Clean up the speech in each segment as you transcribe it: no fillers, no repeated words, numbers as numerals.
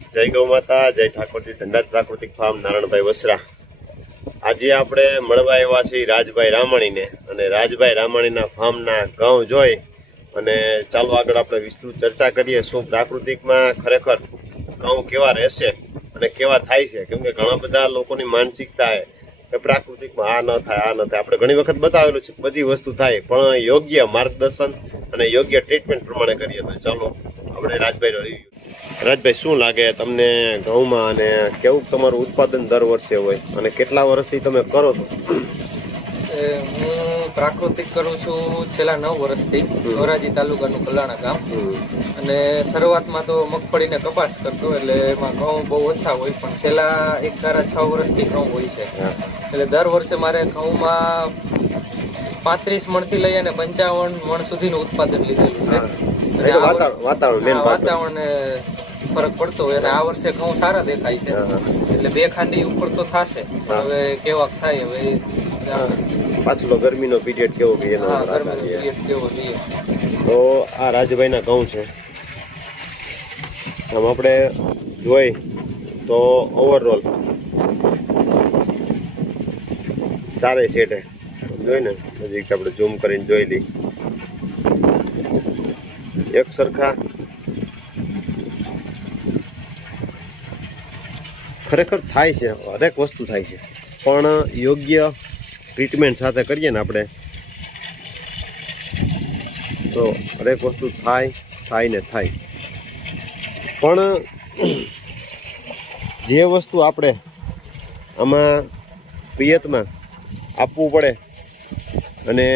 જય ગૌ માતા, જય ઠાકોરજી, ધનરાજ પ્રાકૃતિક ફાર્મ, નારાયણભાઈ વસરા. આજે આપણે મળવા આવ્યા છીએ રાજભાઈ રામાણીને, અને રાજભાઈ રામાણીના ફાર્મના ઘઉં જોઈ અને ચાલો આગળ આપણે વિસ્તૃત ચર્ચા કરીએ. શું પ્રાકૃતિકમાં ખરેખર ઘઉં કેવા રહેશે અને કેવા થાય છે? કેમ કે ઘણા બધા લોકોની માનસિકતા કે પ્રાકૃતિકમાં આ ન થાય, આ ન થાય. આપણે ઘણી વખત બતાવેલું છે બધી વસ્તુ થાય, પણ યોગ્ય માર્ગદર્શન અને યોગ્ય ટ્રીટમેન્ટ પ્રમાણે કરીએ. તો ચાલો આપણે રાજભાઈનો રિવ્યુ. રાજભાઈ, શું લાગે તમને ઘઉંમાં અને કેવું તમારું ઉત્પાદન દર વર્ષે હોય અને કેટલા વર્ષથી તમે કરો છો? હું પ્રાકૃતિક કરું છું છેલ્લા 9 વર્ષથી, ધોરાજી તાલુકાનું કલાણા ગામ. અને શરૂઆતમાં તો મગફળીને કપાસ કરતો, એટલે એમાં ઘઉં બહુ ઓછા હોય, પણ છેલ્લા 1.5 વર્ષથી ઘઉં હોય છે. એટલે દર વર્ષે મારે ઘઉંમાં 35 મણથી લઈ અને 55 મણ સુધીનું ઉત્પાદન લીધેલું છે. વાતાવરણ ફરક પડતો હોય, અને આ વર્ષે ઘઉં સારા દેખાય છે, એટલે 2 ખાંડી ઉપર તો થશે. હવે કેવા થાય હવે પાછલો ગરમીનો પીરિયડ કેવો કે એનો તો આ રાજભાઈના ઘઉં છે. આમ આપણે જોઈ તો ઓવરઓલ ચારે સેટે જોઈ ને, નજીક આપણે ઝૂમ કરીને જોઈ લઈ. એક સરખા ખરેખર થાય છે, હરેક વસ્તુ થાય છે, પણ યોગ્ય ટ્રીટમેન્ટ સાથે કરીએ ને આપણે તો હરેક વસ્તુ થાય ને થાય. પણ જે વસ્તુ આપણે આમાં પિયતમાં આપવું પડે, અને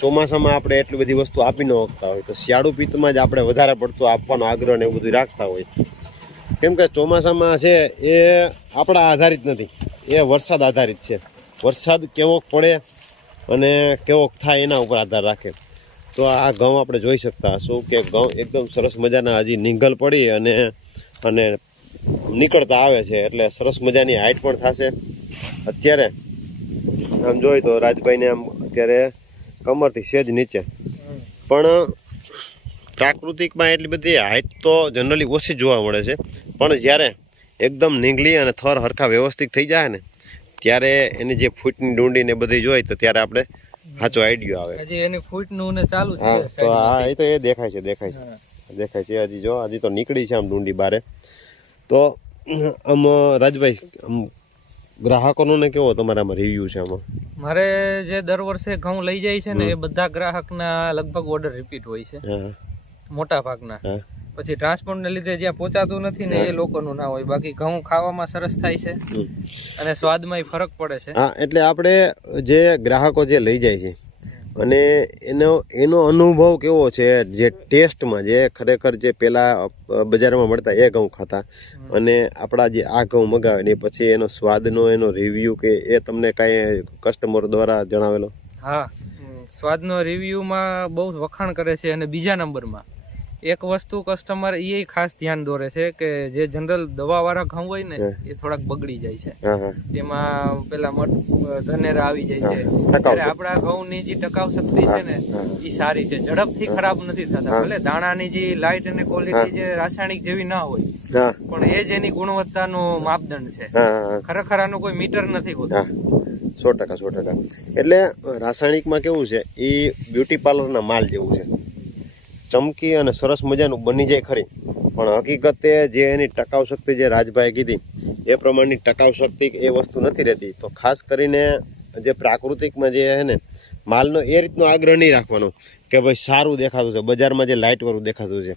ચોમાસામાં આપણે એટલી બધી વસ્તુ આપી ન શકતા હોય, તો શિયાળુ પિત્તમાં જ આપણે વધારે પડતું આપવાનો આગ્રહ ને એવું બધું રાખતા હોય. કેમ કે ચોમાસામાં છે એ આપણા આધારિત નથી, એ વરસાદ આધારિત છે. વરસાદ કેવોક પડે અને કેવોક થાય એના ઉપર આધાર રાખે. તો આ ઘઉં આપણે જોઈ શકતા હશું કે ઘઉં એકદમ સરસ મજાના હજી નીંગલ પડી અને નીકળતા આવે છે, એટલે સરસ મજાની હાઈટ પણ થશે. અત્યારે આમ જોઈએ તો રાજભાઈને આમ અત્યારે કમરથી સેજ નીચે, પણ પ્રાકૃતિકમાં એટલી બધી હાઈટ તો જનરલી ઓછી જોવા મળે છે. પણ જ્યારે એકદમ નીંગલી અને થર હરખા વ્યવસ્થિત થઈ જાય ને, ત્યારે એની જે ફૂટની ડુંડી ને બધી જોઈ તો ત્યારે આપણે સાચો આઈડિયો આવે. હજી એની ફૂટનું ને ચાલુ છે. હા, તો હા, એ તો એ દેખાય છે હજી જો, હજી તો નીકળી છે આમ ડુંડી બારે. તો આમ રાજભાઈ, આમ ગ્રાહકોનો ને કેવો તમારામાં રિવ્યુ છે આમાં? મારે જે દર વર્ષે ઘઉં લઈ જાય છે ને, એ બધા ગ્રાહકના લગભગ ઓર્ડર રિપીટ હોય છે, મોટા ભાગના. પછી ટ્રાન્સપોર્ટ ને લીધે જ્યાં પહોંચાતું નથી ને એ લોકોનું ના હોય, બાકી ઘઉં ખાવામાં સરસ થાય છે અને સ્વાદમાં ફરક પડે છે. હા, એટલે આપણે જે ગ્રાહકો જે લઈ જાય છે અને એનો અનુભવ કેવો છે, જે ટેસ્ટમાં, જે ખરેખર જે પેલા બજારમાં મળતા એ ઘઉં ખાતા અને આપણા જે આ ઘઉં મગાવે ને પછી એનો સ્વાદનો એનો રિવ્યુ કે એ તમને કાંઈ કસ્ટમર દ્વારા જણાવેલો? હા, સ્વાદનો રિવ્યુમાં બહુ વખાણ કરે છે. અને બીજા નંબરમાં એક વસ્તુ કસ્ટમર એ ખાસ ધ્યાન દોરે છે કે જે જનરલ દવાવાળા ઘઉં હોય ને એ થોડાક બગડી જાય છે, તેમાં પેલા ધનેરા આવી જાય છે. ત્યારે આપણા ઘઉંની જે ટકાઉ શક્તિ છે ને એ સારી છે, ઝડપથી ખરાબ નથી થતા. ભલે દાણાની જે લાઇટ અને ક્વોલિટી જે રાસાયણિક જેવી ના હોય, પણ એ જ એની ગુણવત્તાનું માપદંડ છે. ખરેખર આનું કોઈ મીટર નથી હોતું. 100%. એટલે રાસાયણિકમાં કેવું છે, એ બ્યુટી પાર્લરના માલ જેવું છે, ચમકી અને સરસ મજાનું બની જાય ખરી, પણ હકીકતે જે એની ટકાઉ શક્તિ જે રાજભાઈ કીધી એ પ્રમાણની ટકાઉ શક્તિ એ વસ્તુ નથી રહેતી. તો ખાસ કરીને જે પ્રાકૃતિકમાં જે છે ને, માલનો એ રીતનો આગ્રહ નહીં રાખવાનો કે ભાઈ સારું દેખાતું છે, બજારમાં જે લાઇટવાળું દેખાતું છે.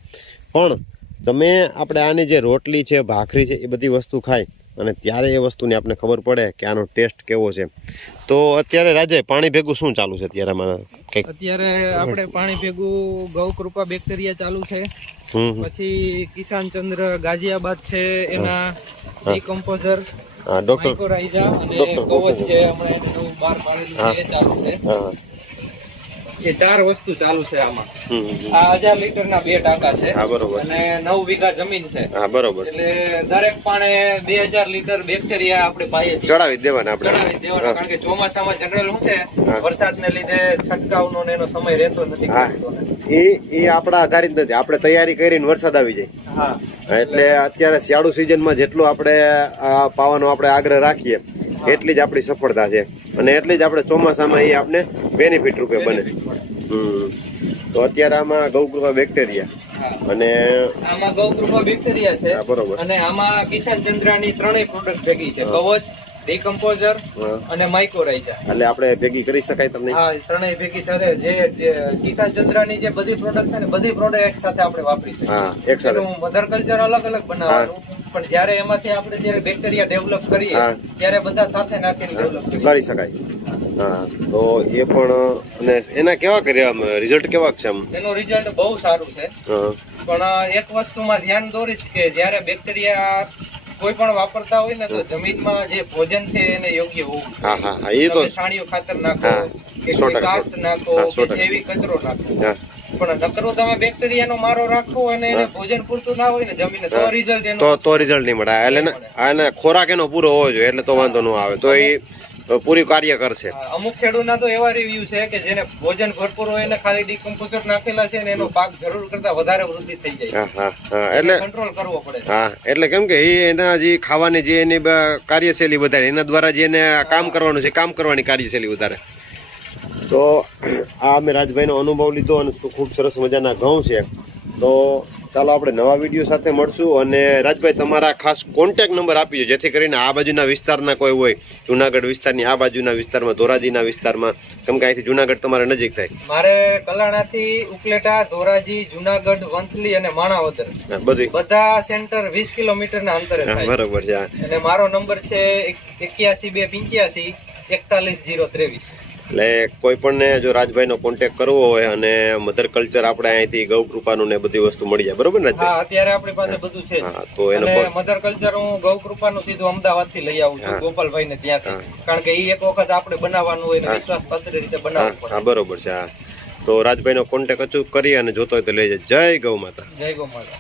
પણ તમે આપણે આની જે રોટલી છે, ભાખરી છે, એ બધી વસ્તુ ખાય અને ત્યારે એ વસ્તુની આપણે ખબર પડે કે આનો ટેસ્ટ કેવો છે. તો અત્યારે રાજે પાણી ભેગું શું ચાલુ છે અત્યારે? અત્યારે આપણે પાણી ભેગું ગૌ કૃપા બેક્ટેરિયા ચાલુ છે, પછી કિસાન ચંદ્ર ગાઝિયાબાદ છે, એના ડીકમ્પોઝર, માઇકોરાઇઝા અને કવચ છે, હમણાં એને નવું બહાર પાડેલું છે, એ ચાલુ છે. એ 4 વસ્તુ ચાલુ છે આમાં. આ 1000 લીટરના 2 ટાંકા છે અને 9 વીઘા જમીન છે. એટલે દરેક પાણે 2000 લીટર બેક્ટેરિયા આપણે પાઈએ છીએ, ચડાવી દેવાના. કારણ કે ચોમાસામાં જનરલ શું છે, વરસાદને લીધે છંટકાવનો એનો સમય રહેતો નથી, એ આપણા આધારિત નથી. આપણે તૈયારી કરીને વરસાદ આવી જાય. હા એટલે અત્યારે શિયાળુ સિઝનમાં જેટલું આપણે આ પાવાનો આપણે આગ્રહ રાખીએ એટલી જ આપણી સફળતા છે અને એટલી જ આપણે ચોમાસામાં એ આપણે બેનિફિટ રૂપે બને. તો અત્યારે આમાં ગૌકૃપા બેક્ટેરિયા અને આમાં ગૌકૃપા બેક્ટેરિયા છે બરોબર. અને આમાં કિસાન ચંદ્રાની ત્રણેય પ્રોડક્ટ ભેગી છે, કવચ, ડીકમ્પોઝર અને માઇક્રોરાઇઝા. એટલે આપણે ભેગી કરી શકાય તમને? હા, ત્રણેય ભેગી સાથે જે કિસાન ચંદ્રાની જે બધી પ્રોડક્ટ છે ને બધી પ્રોડક્ટ એક સાથે આપણે વાપરી શકીએ. હા, એક સાથે. મધર કલ્ચર અલગ અલગ બનાવવાનું, પણ જ્યારે એમાંથી આપણે જ્યારે બેક્ટેરિયા ડેવલપ કરીએ ત્યારે બધા સાથે નાખીને ડેવલપ કરી શકાય. હા, તો એ પણ અને એના કેવા કર્યા રિઝલ્ટ કેવા છે? આમ એનું રિઝલ્ટ બહુ સારું છે. પણ એક વસ્તુમાં ધ્યાન દોરીશ કે જ્યારે બેક્ટેરિયા કોઈ પણ વાપરતા હોય ને તો જમીનમાં જે ભોજન છે એને યોગ્ય હોવું. હા હા હા, એ તો છાણિયું ખાતર નાખો કે કોઈ કાસ્ટ નાખો કે જૈવિક કચરો નાખો, પણ નકરો તમે બેક્ટેરિયાનો મારો રાખો અને એને ભોજન પૂરતું ના હોય ને જમીને તો રિઝલ્ટ એનો તો રિઝલ્ટ નહીં મળે. એટલે આને ખોરાક એનો પૂરો હોવો જોઈએ એટલે તો વાંધો ન આવે, તો એ પૂરી કાર્ય કરશે. અમુક ખેડૂતના તો એવા રિવ્યુ છે કે જેને ભોજન ભરપૂર હોય એને ખાલી ડીકમ્પોઝર નાખેલા છે ને એનો પાક જરૂર કરતા વધારે વૃદ્ધિ થઈ જાય. હા હા, એટલે કંટ્રોલ કરવો પડે. હા, એટલે કેમ કે એના જે ખાવાની જે એની કાર્યશૈલી વધારે, એના દ્વારા જે એને કામ કરવાનું છે કામ કરવાની કાર્યશૈલી વધારે. તો આ અમે રાજભાઈનો અનુભવ લીધો અને ખૂબ સરસ મજાના ઘઉં છે. તો ચાલો આપણે નવા વિડીયો સાથે મળશું. અને રાજભાઈ તમારા ખાસ કોન્ટેક્ટ નંબર આપીજો જેથી કરીને આ બાજુના વિસ્તારના કોઈ હોય, જુનાગઢ વિસ્તારની આ બાજુના વિસ્તારમાં, ધોરાજીના વિસ્તારમાં, કેમ કે અહીંથી જુનાગઢ તમારે નજીક થાય. મારે કલાણાથી ઉપલેટા, ધોરાજી, જુનાગઢ, વંથલી અને માણાવદર બધા સેન્ટર 20 કિલોમીટરના અંતરે થાય. બરોબર છે. અને મારો નંબર છે 81 285 41023. એટલે કોઈ પણ જો રાજભાઈનો કોન્ટેક્ટ કરવો હોય અને મધર કલ્ચર આપણે અહીંથી ગૌકૃપાનું ને બધી વસ્તુ મળી જાય, બરોબર ને? હા, અત્યારે આપણી પાસે બધું છે. હા, તો એનો મધર કલ્ચર હું ગૌકૃપાનું સીધું અમદાવાદ થી લઈ આવું છું, ગોપાલભાઈ ને ત્યાંથી, કારણ કે એ એક વખત આપણે બનાવવાનું હોય ને વિશ્વાસપાત્ર રીતે બનાવવું પડે. હા, બરોબર છે. હા, તો રાજભાઈનો કોન્ટેક્ટ અચૂક કરી અને જોતો હોય તો લઈ જાય. જય ગૌ માતા. જય ગૌ માતા.